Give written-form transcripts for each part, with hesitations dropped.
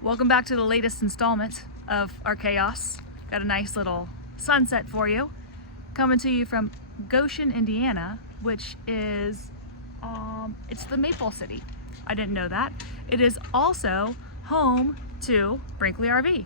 Welcome back to the latest installment of our chaos. Got a nice little sunset for you. Coming to you from Goshen, Indiana, which is, it's the Maple City. I didn't know that. It is also home to Brinkley RV.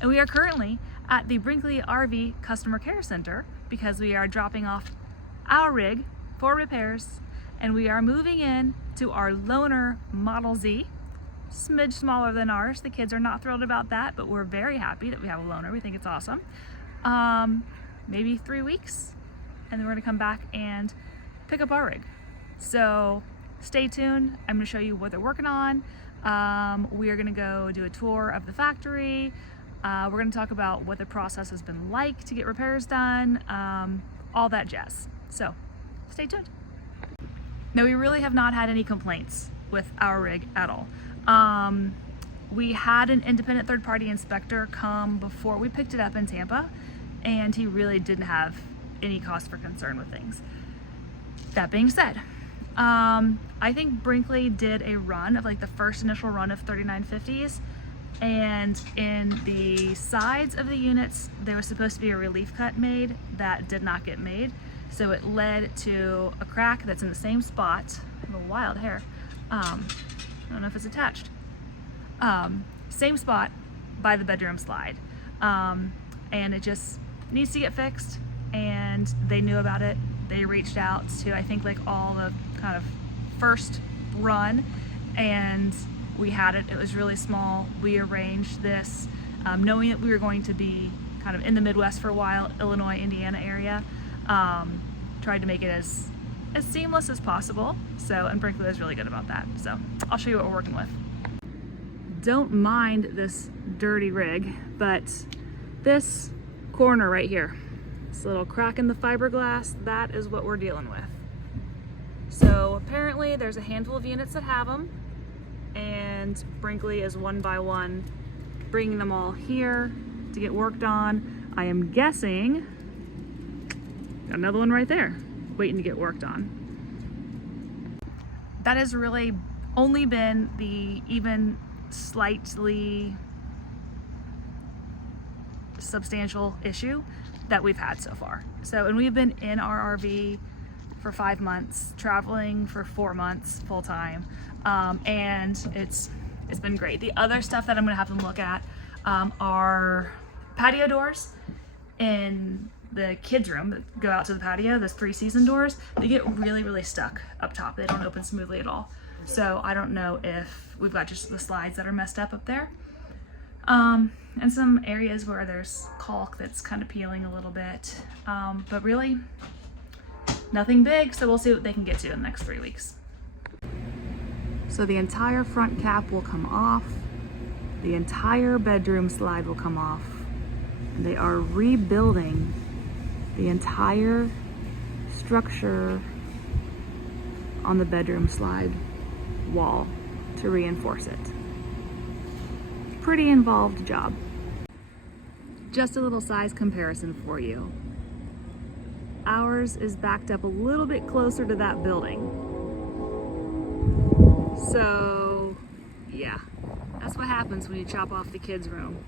And we are currently at the Brinkley RV Customer Care Center because we are dropping off our rig for repairs, and we are moving in to our loaner Model Z. Smidge smaller than ours. The kids are not thrilled about that, but we're very happy that we have a loaner. We think it's awesome. Maybe 3 weeks, and then we're gonna come back and pick up our rig. So stay tuned. I'm gonna show you what they're working on. We are gonna go do a tour of the factory. We're gonna talk about what the process has been like to get repairs done, all that jazz. So stay tuned. Now, we really have not had any complaints with our rig at all. We had an independent third-party inspector come before we picked it up in Tampa, and he really didn't have any cause for concern with things. That being said, I think Brinkley did a run of like the first initial run of 3950s, and in the sides of the units there was supposed to be a relief cut made that did not get made, so it led to a crack that's in the same spot. A little wild hair. I don't know if it's attached. Same spot by the bedroom slide. And it just needs to get fixed, and they knew about it. They reached out to, I think, like all the kind of first run, and we had it. It was really small. We arranged this, knowing that we were going to be kind of in the Midwest for a while, Illinois, Indiana area. Tried to make it as seamless as possible. So, and Brinkley was really good about that. So I'll show you what we're working with. Don't mind this dirty rig, but this corner right here, this little crack in the fiberglass, that is what we're dealing with. So apparently there's a handful of units that have them, and Brinkley is one by one bringing them all here to get worked on. I am guessing another one right there waiting to get worked on. That has really only been the even slightly substantial issue that we've had so far. So, and we've been in our RV for 5 months, traveling for 4 months full time, and it's been great. The other stuff that I'm gonna have them look at are patio doors in the kids' room that go out to the patio. Those 3-season doors, they get really stuck up top. They don't open smoothly at all. So I don't know if we've got just the slides that are messed up there, and some areas where there's caulk that's kind of peeling a little bit, but really nothing big. So we'll see what they can get to in the next 3 weeks. So the entire front cap will come off, the entire bedroom slide will come off, and they are rebuilding the entire structure on the bedroom slide wall to reinforce it. Pretty involved job. Just a little size comparison for you. Ours is backed up a little bit closer to that building. So yeah, that's what happens when you chop off the kids' room.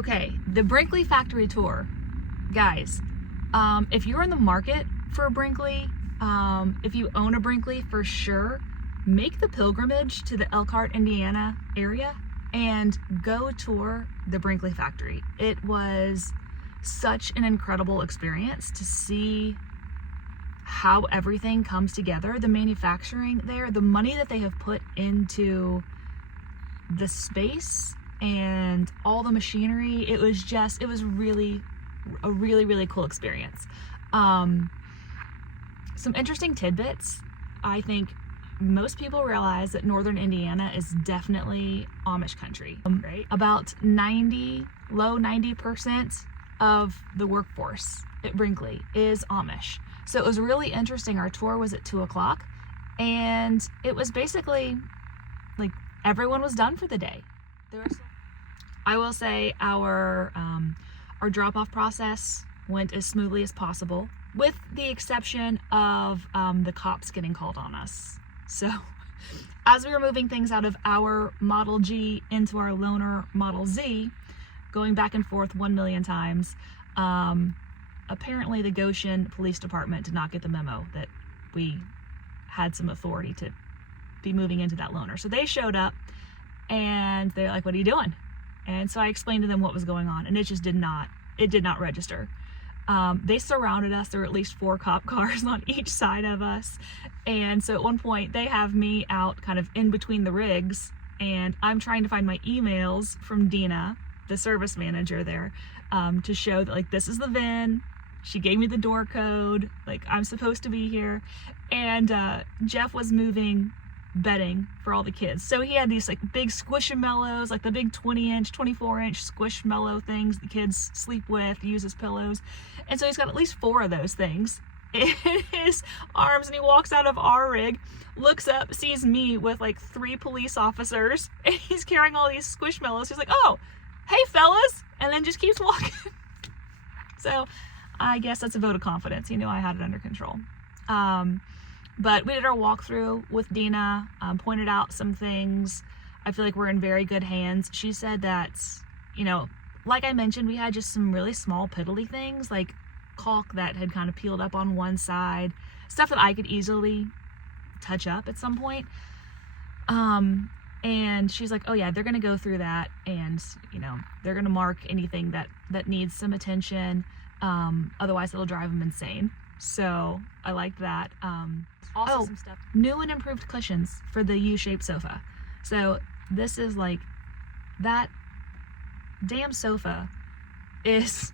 Okay, the Brinkley factory tour. Guys, if you're in the market for a Brinkley, if you own a Brinkley, for sure, make the pilgrimage to the Elkhart, Indiana area and go tour the Brinkley factory. It was such an incredible experience to see how everything comes together, the manufacturing there, the money that they have put into the space and all the machinery. It was really a really cool experience. Some interesting tidbits. I think most people realize that northern Indiana is definitely Amish country, right? About low 90% of the workforce at Brinkley is Amish. So it was really interesting. Our tour was at 2 o'clock and it was basically like everyone was done for the day. I will say our drop-off process went as smoothly as possible, with the exception of the cops getting called on us. So as we were moving things out of our Model G into our loaner Model Z, going back and forth 1 million times, apparently the Goshen Police Department did not get the memo that we had some authority to be moving into that loaner. So they showed up and they're like, "What are you doing?" And so I explained to them what was going on, and it did not register. They surrounded us. There were at least 4 cop cars on each side of us. And so at one point they have me out kind of in between the rigs, and I'm trying to find my emails from Dina, the service manager there, to show that like, this is the VIN. She gave me the door code. Like, I'm supposed to be here. And Jeff was moving bedding for all the kids. So he had these like big Squishmallows, like the big 20-inch, 24-inch Squishmallow things the kids sleep with, use as pillows. And so he's got at least 4 of those things in his arms, and he walks out of our rig, looks up, sees me with like 3 police officers, and he's carrying all these Squishmallows. He's like, "Oh, hey fellas," and then just keeps walking. So I guess that's a vote of confidence. He knew I had it under control. But we did our walkthrough with Dina, pointed out some things. I feel like we're in very good hands. She said that, you know, like I mentioned, we had just some really small piddly things, like caulk that had kind of peeled up on one side, stuff that I could easily touch up at some point. And she's like, "Oh yeah, they're gonna go through that, and you know, they're gonna mark anything that needs some attention. Otherwise it'll drive them insane." So I liked that. Also some stuff. New and improved cushions for the U-shaped sofa. So this is like, that damn sofa is,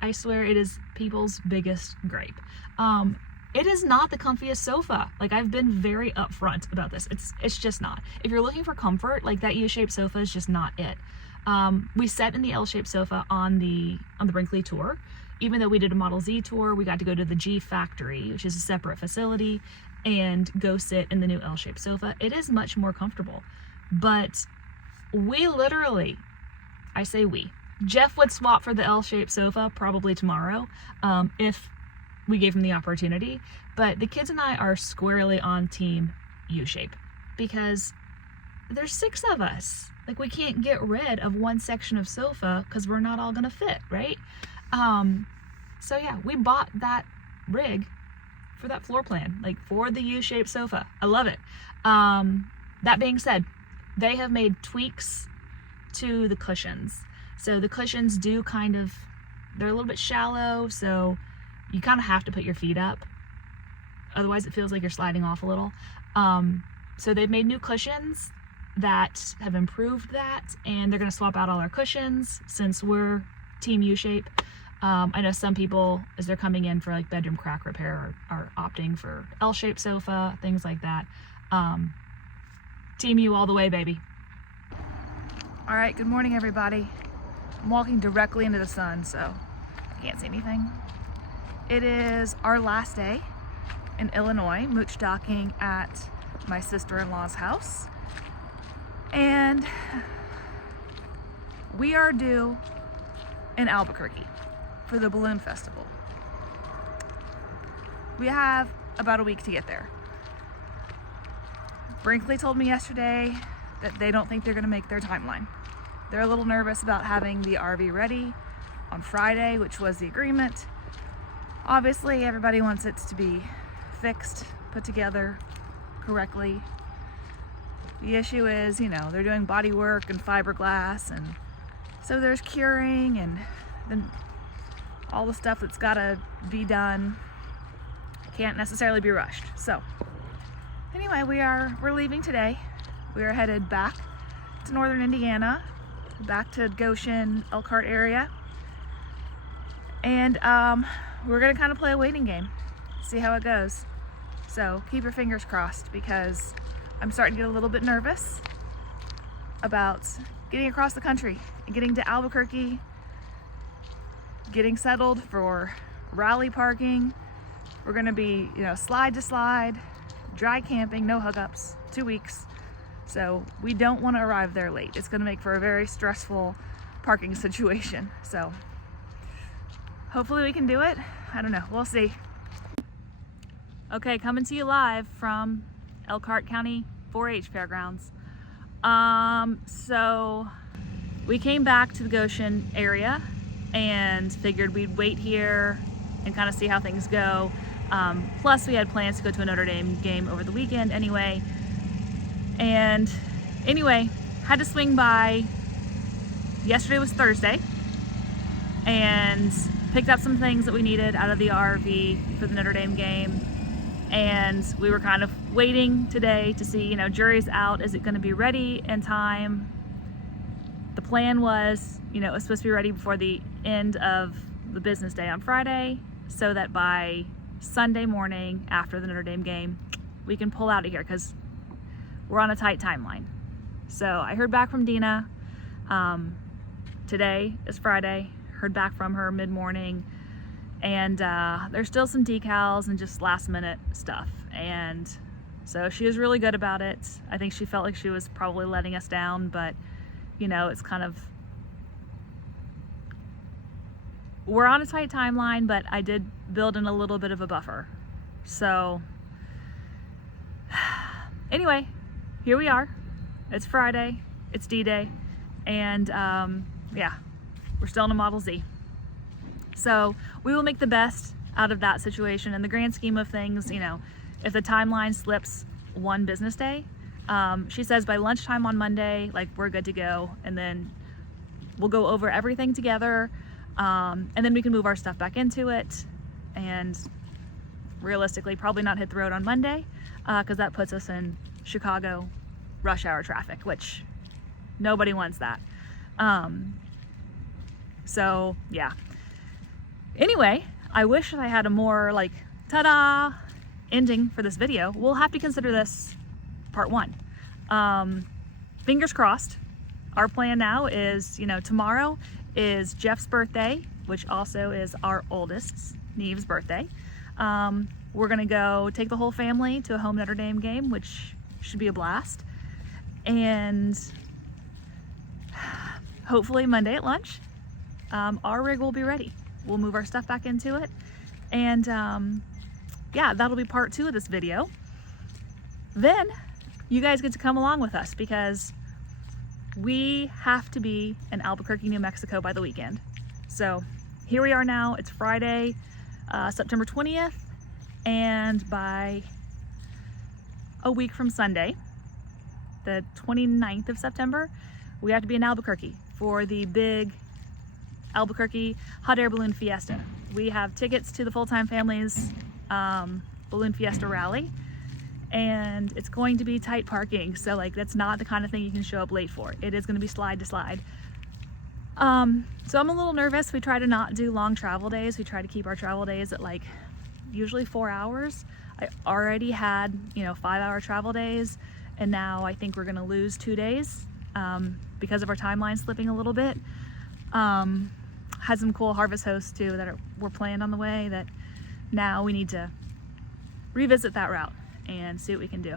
I swear it is people's biggest gripe. It is not the comfiest sofa. Like, I've been very upfront about this. It's just not. If you're looking for comfort, like, that U-shaped sofa is just not it. We sat in the L-shaped sofa on the Brinkley tour. Even though we did a Model Z tour, we got to go to the G factory, which is a separate facility, and go sit in the new L-shaped sofa. It is much more comfortable. But we literally, I say we, Jeff would swap for the L-shaped sofa probably tomorrow, if we gave him the opportunity. But the kids and I are squarely on team U-shape, because there's 6 of us. Like, we can't get rid of one section of sofa because we're not all gonna fit, right? So yeah, we bought that rig for that floor plan, like for the U-shaped sofa. I love it. That being said, they have made tweaks to the cushions. So the cushions do they're a little bit shallow, so you kind of have to put your feet up. Otherwise it feels like you're sliding off a little. So they've made new cushions that have improved that, and they're gonna swap out all our cushions since we're team U-shape. I know some people, as they're coming in for like bedroom crack repair, are opting for L-shaped sofa, things like that. Team U all the way, baby. All right, good morning, everybody. I'm walking directly into the sun, so I can't see anything. It is our last day in Illinois, mooch docking at my sister-in-law's house. And we are due in Albuquerque for the Balloon Festival. We have about a week to get there. Brinkley told me yesterday that they don't think they're gonna make their timeline. they're a little nervous about having the RV ready on Friday, which was the agreement. Obviously, everybody wants it to be fixed, put together correctly. The issue is, you know, they're doing body work and fiberglass, and so there's curing and then all the stuff that's gotta be done can't necessarily be rushed. So anyway, we're leaving today. We are headed back to northern Indiana, back to Goshen, Elkhart area, and we're gonna kind of play a waiting game, see how it goes. So keep your fingers crossed, because I'm starting to get a little bit nervous about getting across the country and getting to Albuquerque, getting settled for rally parking. We're gonna be, you know, slide to slide, dry camping, no hookups, 2 weeks. So we don't want to arrive there late. It's gonna make for a very stressful parking situation. So hopefully we can do it. I don't know, we'll see. Okay, coming to you live from Elkhart County 4-H Fairgrounds. So we came back to the Goshen area and figured we'd wait here and kind of see how things go. Plus we had plans to go to a Notre Dame game over the weekend anyway. And anyway, had to swing by. Yesterday was Thursday, and picked up some things that we needed out of the RV for the Notre Dame game. And we were kind of waiting today to see, you know, jury's out, is it going to be ready in time? The plan was, you know, it was supposed to be ready before the end of the business day on Friday, so that by Sunday morning after the Notre Dame game, we can pull out of here, because we're on a tight timeline. So I heard back from Dina. Today is Friday. Heard back from her mid-morning, and there's still some decals and just last minute stuff. And so she was really good about it. I think she felt like she was probably letting us down, but you know, it's kind of, we're on a tight timeline, but I did build in a little bit of a buffer. So anyway, here we are. It's Friday, it's D-Day, and yeah, we're still in a Model Z. So we will make the best out of that situation. In the grand scheme of things, you know, if the timeline slips one business day, she says by lunchtime on Monday, like, we're good to go, and then we'll go over everything together, and then we can move our stuff back into it, and realistically probably not hit the road on Monday, because that puts us in Chicago rush hour traffic, which nobody wants that. So yeah, anyway, I wish I had a more like ta-da ending for this video. We'll have to consider this part one. Fingers crossed. Our plan now is, you know, tomorrow is Jeff's birthday, which also is our oldest, Neve's birthday. We're gonna go take the whole family to a home Notre Dame game, which should be a blast. And hopefully Monday at lunch, our rig will be ready. We'll move our stuff back into it. And yeah, that'll be part two of this video. Then you guys get to come along with us, because we have to be in Albuquerque, New Mexico by the weekend. So here we are now, it's Friday, September 20th, and by a week from Sunday, the 29th of September, we have to be in Albuquerque for the big Albuquerque Hot Air Balloon Fiesta. We have tickets to the Full-Time Families Balloon Fiesta rally, and it's going to be tight parking, so like that's not the kind of thing you can show up late for. It is going to be slide to slide. So I'm a little nervous. We try to not do long travel days. We try to keep our travel days at like usually 4 hours. I already had, you know, 5-hour travel days, and now I think we're going to lose 2 days because of our timeline slipping a little bit. Had some cool harvest hosts too that were planned on the way, that now we need to revisit that route and see what we can do.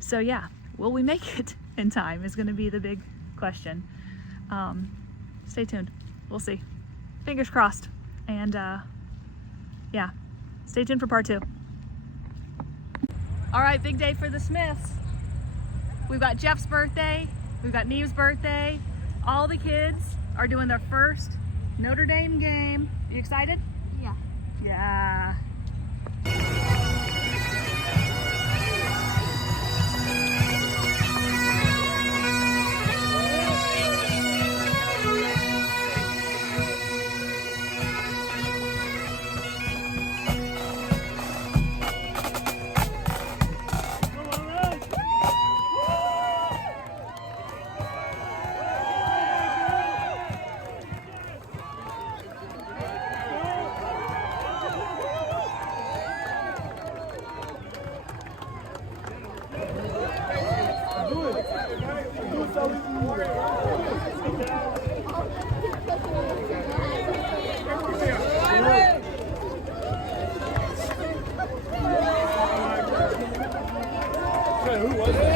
So yeah, will we make it in time is going to be the big question. Stay tuned. We'll see. Fingers crossed. And yeah, stay tuned for part two. All right, big day for the Smiths. We've got Jeff's birthday. We've got Neve's birthday. All the kids are doing their first Notre Dame game. You excited? Yeah. Yeah. Who was it?